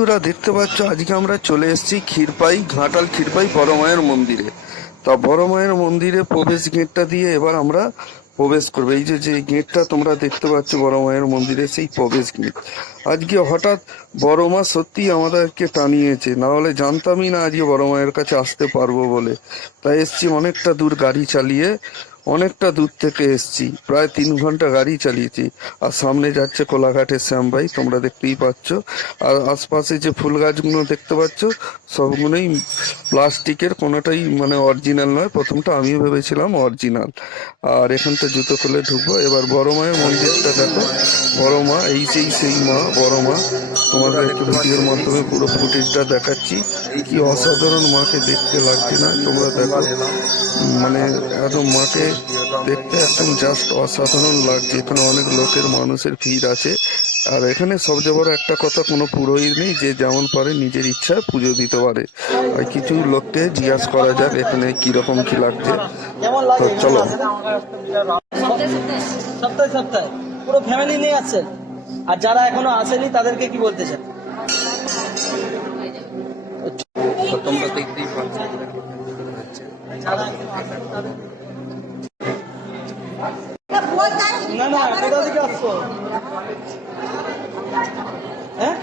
বন্ধুরা দেখতে পাচ্ছ আজকে আমরা চলে এসেছি ক্ষীরপাই, ঘাটাল ক্ষীরপাই বড় মায়ের মন্দিরে। তা বড় মায়ের মন্দিরে প্রবেশ গেটটা দিয়ে এবার আমরা প্রবেশ করবো। এই যে যে গেটটা তোমরা দেখতে পাচ্ছ বড় মায়ের মন্দিরে, সেই প্রবেশ গেট। আজকে হঠাৎ বড় মা সত্যি আমাদেরকে টানিয়েছে, না হলে জানতামই না আজকে বড় মায়ের কাছে আসতে পারবো বলে। তাই এসছি অনেকটা দূর গাড়ি চালিয়ে, অনেকটা দূর থেকে এসছি, প্রায় 3 ঘন্টা গাড়ি চালিয়েছি। আর সামনে যাচ্ছে কোলাঘাটের শ্যামবাই, তোমরা দেখতেই পাচ্ছ। আর আশপাশে যে ফুল গাছগুলো দেখতে পাচ্ছ সবগুলোই প্লাস্টিকের, কোনোটাই মানে অরিজিনাল নয়। প্রথমটা আমিও ভেবেছিলাম অরিজিনাল। আর এখানটা জুতো খুলে ঢুকবো। এবার বড় মায়ের মন্দিরটা দেখো। বড় মা এই সেই মা বড় মা, তোমাদের একটু ভিডিওর মাধ্যমে পুরো ফুটেজটা দেখাচ্ছি। কি অসাধারণ মাকে দেখতে লাগছে না তোমরা দেখো, মানে একদম মাকে দেখতে একদম জাস্ট অসাধারণ লাগছে। এখানে অনেক লোকের মানুষের ভিড় আছে। আর এখানে সবচেয়ে বড় একটা কথা, কোনো পুরোহিত নেই, যে যেমন পারে নিজের ইচ্ছায় পুজো দিতে পারে। আর কিছু লোককে জিজ্ঞাসা করা যাক এখানে কিরকম কি লাগছে। তো চলো। সপ্তাহে সপ্তাহে পুরো ফ্যামিলি নিয়ে আসছেন? আর যারা এখনো আসেনি তাদেরকে কি বলতে চান? তোমরা দেখতেই পাচ্ছ না না, কোথা থেকে আসছো? হ্যাঁ,